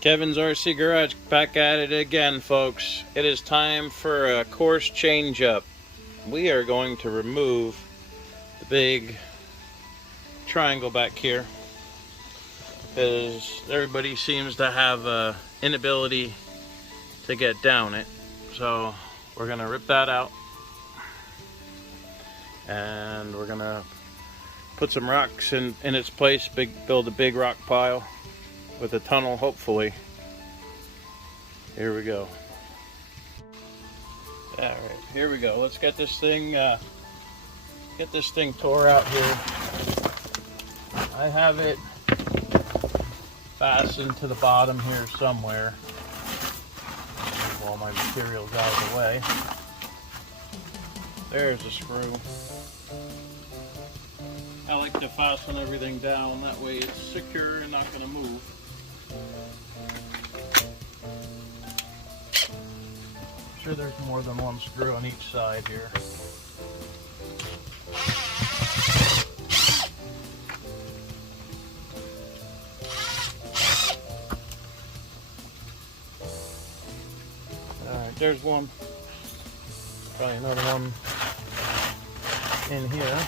Kevin's RC Garage back at it again, folks. It is time for a course change up. We are going to remove the big triangle back here because everybody seems to have an inability to get down it. So we're gonna rip that out and we're gonna put some rocks in its place, build a big rock pile with a tunnel, hopefully. Here we go. Alright, here we go. Let's get this thing tore out here. I have it fastened to the bottom here somewhere. Move all my materials out of the way. There's a screw. I like to fasten everything down, that way it's secure and not going to move. I'm sure there's more than one screw on each side here. Alright, there's one. Probably another one in here.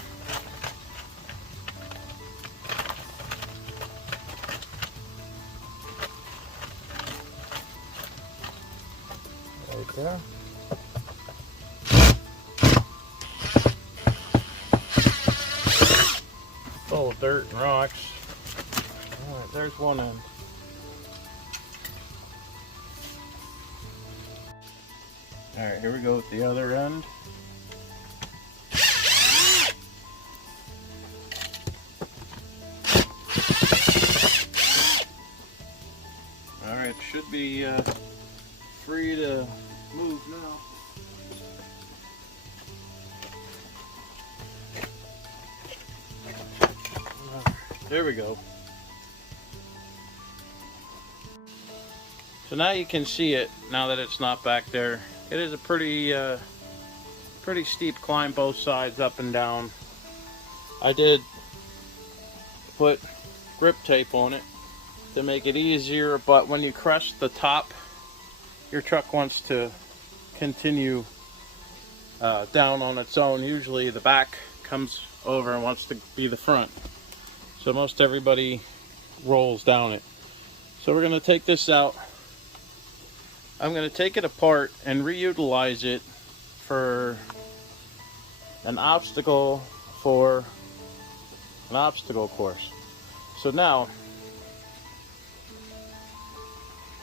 Right there. Full of dirt and rocks. Alright, there's one end. Alright, here we go with the other end. Alright, should be free to move now. There we go. So now you can see it, now that it's not back there. It is a pretty steep climb, both sides, up and down. I did put grip tape on it to make it easier, but when you crush the top, your truck wants to continue down on its own. Usually the back comes over and wants to be the front. So most everybody rolls down it. So we're going to take this out. I'm going to take it apart and reutilize it for an obstacle course. So now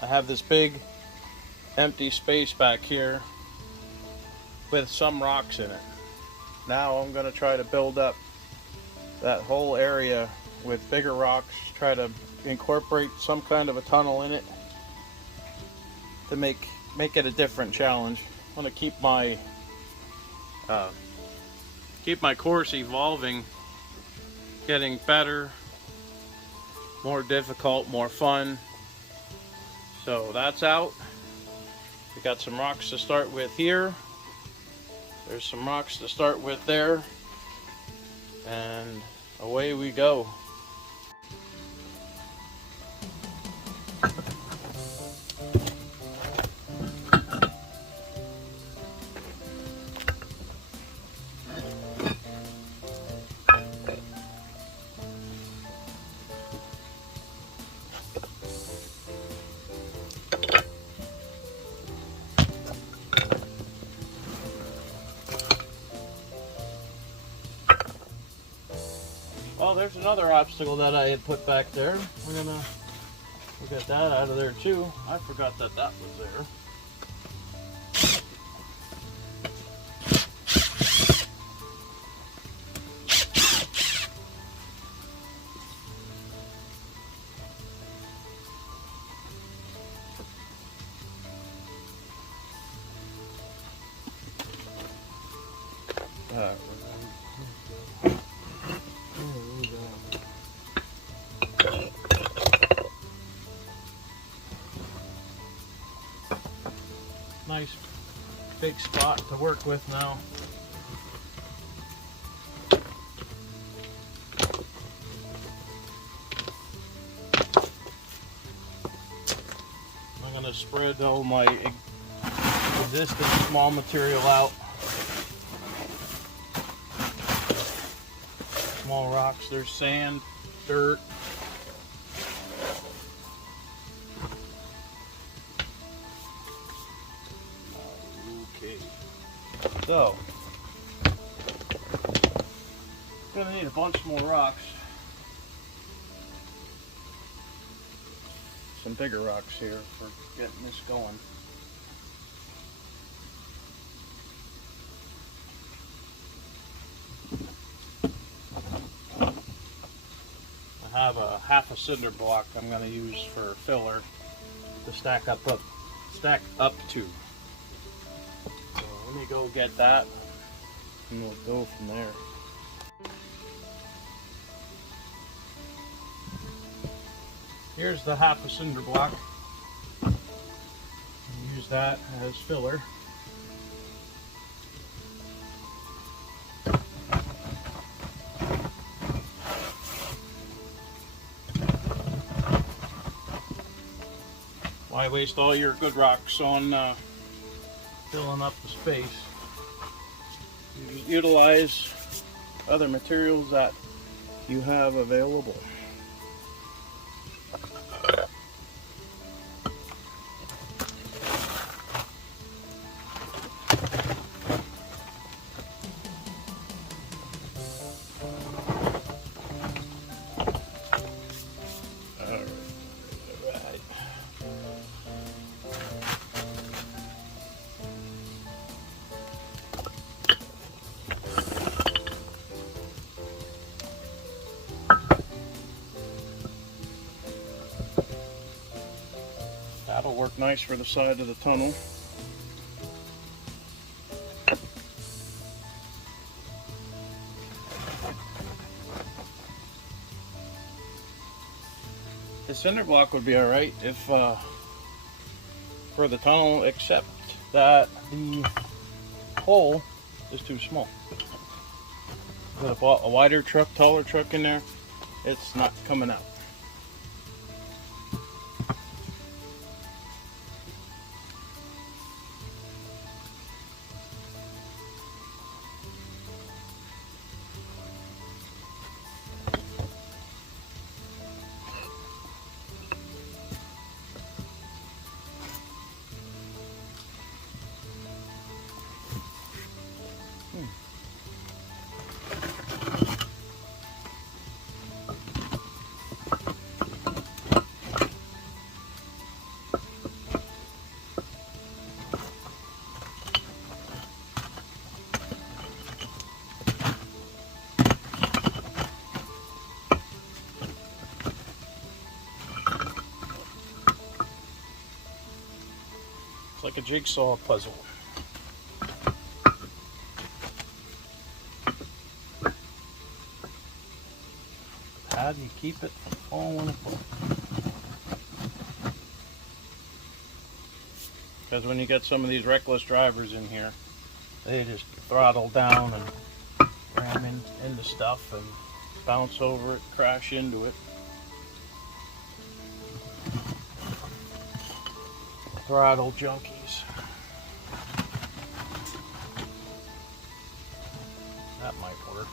I have this big empty space back here with some rocks in it. Now I'm going to try to build up that whole area with bigger rocks, try to incorporate some kind of a tunnel in it to make it a different challenge. I want to keep my course evolving, getting better, more difficult, more fun. So that's out. We got some rocks to start with here. There's some rocks to start with there. And away we go. Well, there's another obstacle that I had put back there. We're gonna get that out of there too. I forgot that was there. Nice big spot to work with now. to spread all my existing small material out. Small rocks, there's sand, dirt. Okay, so gonna need a bunch more rocks. Some bigger rocks here for getting this going. I have a half a cinder block I'm going to use for filler to stack up to. So let me go get that and we'll go from there. Here's the half a cinder block. Use that as filler. Why waste all your good rocks on filling up the space? You utilize other materials that you have available. That'll work nice for the side of the tunnel. The cinder block would be alright if for the tunnel, except that the hole is too small. Put a wider truck, taller truck in there, it's not coming out. Like a jigsaw puzzle. How do you keep it from falling apart? Because when you get some of these reckless drivers in here, they just throttle down and ram into stuff and bounce over it, crash into it. Throttle junkies. That might work.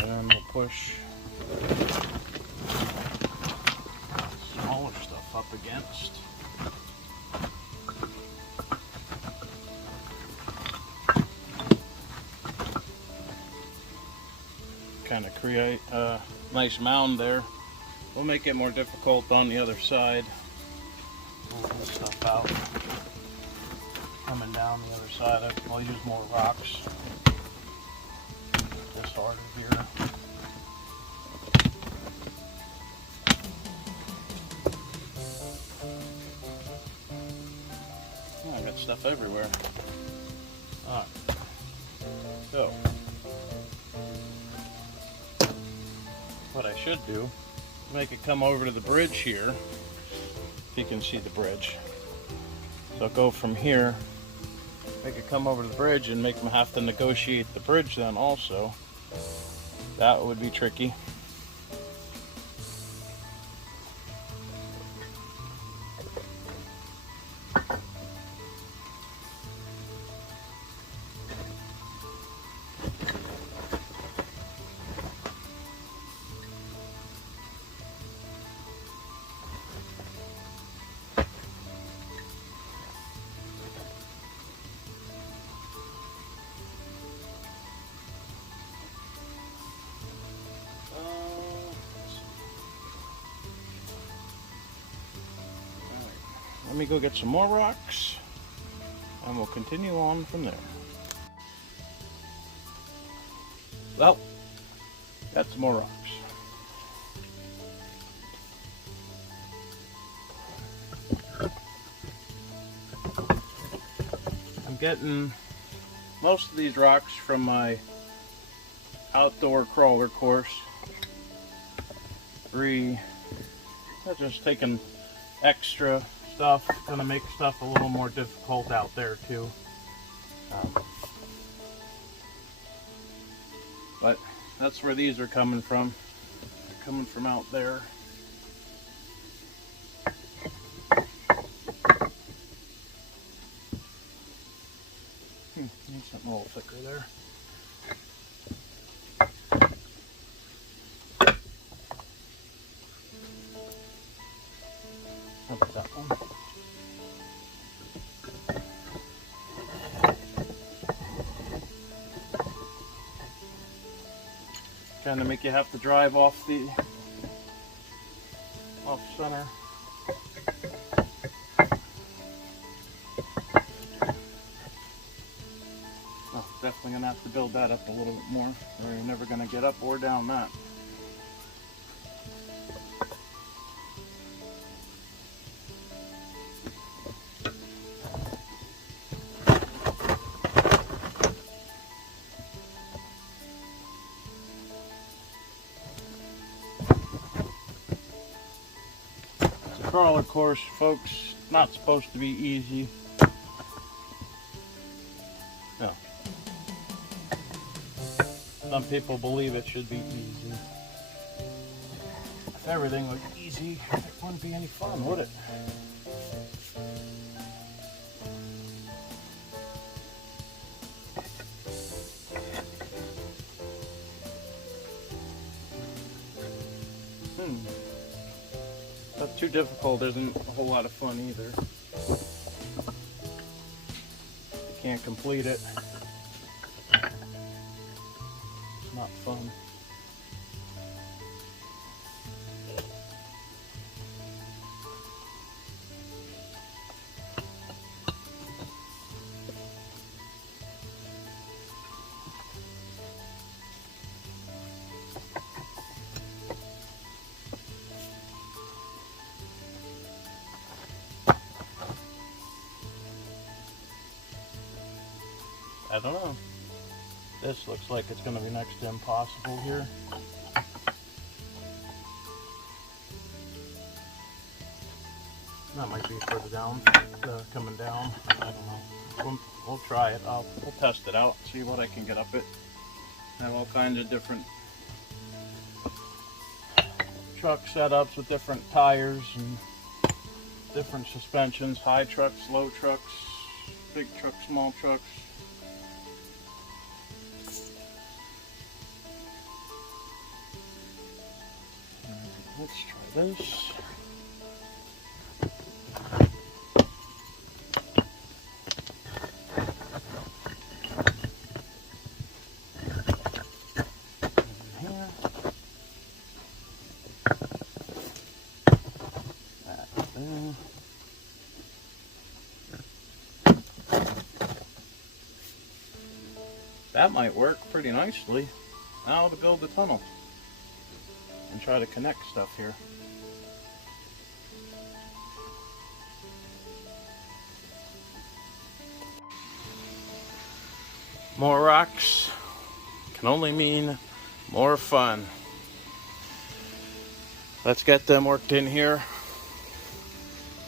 And then we'll push smaller stuff up against. Kind of create a nice mound there. We'll make it more difficult on the other side. Pull this stuff out. Coming down the other side, I'll use more rocks. This harder here. Oh, I got stuff everywhere. Alright. So, what I should do, make it come over to the bridge here, if you can see the bridge. So I'll go from here, make it come over to the bridge and make them have to negotiate the bridge then also. That would be tricky. let me go get some more rocks and we'll continue on from there. Well, got some more rocks. I'm getting most of these rocks from my outdoor crawler course. Just taking extra stuff, gonna make stuff a little more difficult out there too. But that's where these are coming from. They're coming from out there. Need something a little thicker there. How about that one? Kind of make you have to drive off center. Oh, definitely gonna have to build that up a little bit more, or you're never gonna get up or down that. Crawler course, folks, not supposed to be easy. No. Some people believe it should be easy. If everything was easy, it wouldn't be any fun, would it? Not too difficult isn't a whole lot of fun either. You can't complete it. It's not fun. I don't know. This looks like it's going to be next to impossible here. That might be further down, coming down. I don't know. We'll try it. We'll test it out, see what I can get up it. I have all kinds of different truck setups with different tires and different suspensions. High trucks, low trucks, big trucks, small trucks. Let's try this. That might work pretty nicely. Now to build the tunnel and try to connect stuff here. More rocks can only mean more fun. Let's get them worked in here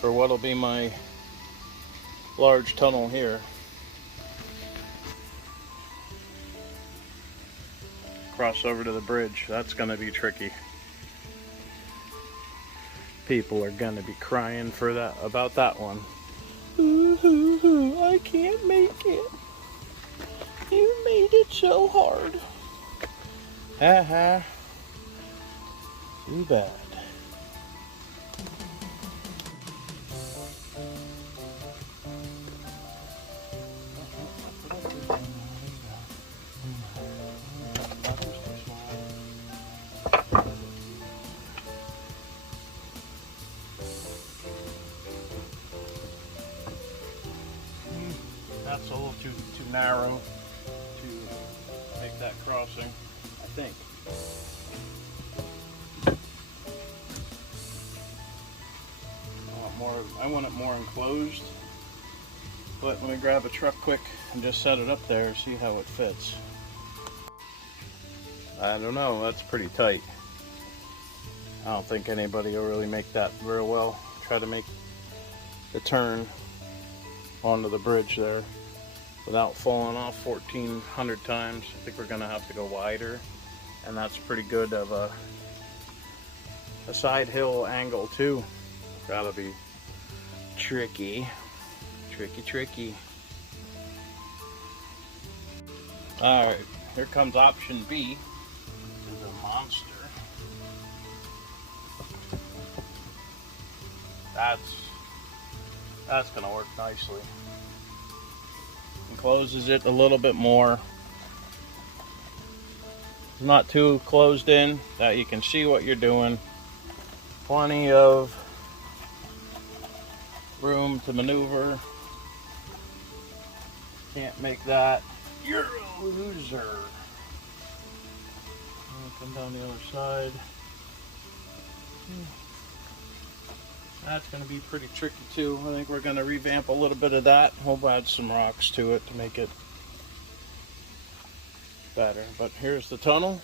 for what'll be my large tunnel here. Cross over to the bridge. That's gonna be tricky. People are gonna be crying for that about that one. Ooh, ooh, ooh, I can't make it. You made it so hard. Haha. Too bad. I want it more enclosed. But let me grab a truck quick and just set it up there, see how it fits. I don't know, that's pretty tight. I don't think anybody will really make that real well. Try to make the turn onto the bridge there without falling off 1,400 times. I think we're gonna have to go wider, and that's pretty good of a side hill angle too. Gotta be tricky. Tricky. Alright, here comes option B. This is a monster. That's gonna work nicely. Encloses it a little bit more. Not too closed in, that you can see what you're doing. Plenty of room to maneuver. Can't make that. You're a loser. Come down the other side. That's going to be pretty tricky too. I think we're going to revamp a little bit of that. We'll add some rocks to it to make it better. But here's the tunnel.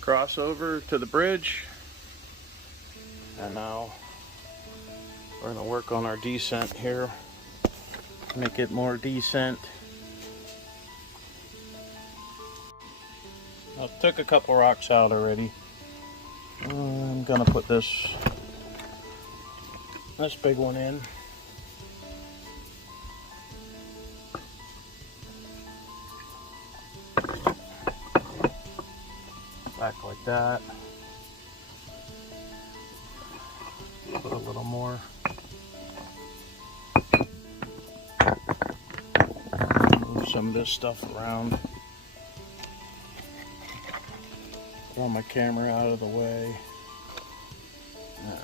Crossover to the bridge. And now we're going to work on our descent here. Make it more decent. I took a couple rocks out already. I'm going to put this big one in. Back like that. Put a little more. Move some of this stuff around. Pull my camera out of the way. There.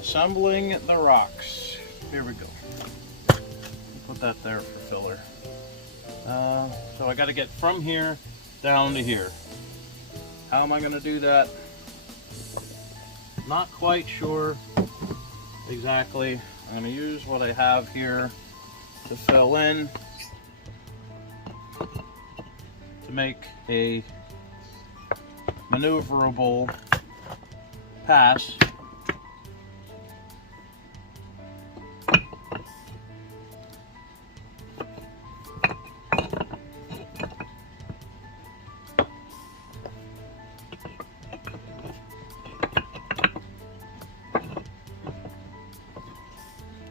Assembling the rocks. Here we go. Put that there for filler. So I got to get from here down to here. How am I going to do that? Not quite sure exactly. I'm going to use what I have here to fill in to make a maneuverable pass.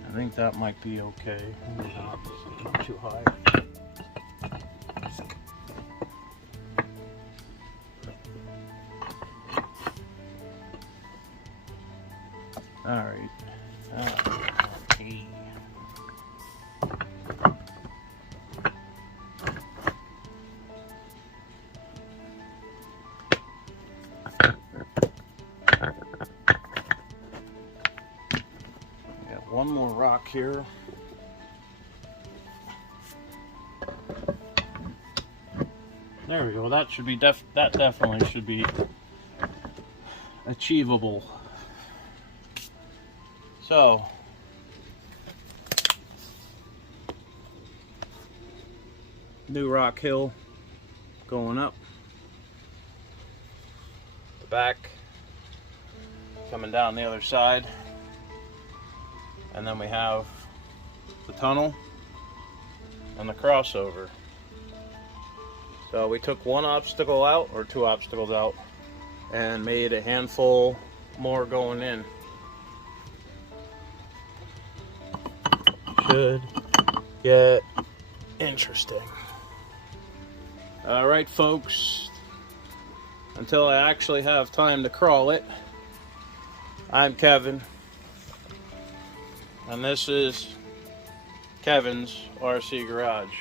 I think that might be okay. Maybe not too high. All right. Okay. One more rock here. There we go. That should be that definitely should be achievable. So new rock hill going up. The back coming down the other side. And then we have the tunnel and the crossover. So we took one obstacle out, or two obstacles out, and made a handful more going in. Should get interesting. Alright folks, until I actually have time to crawl it, I'm Kevin. And this is Kevin's RC Garage.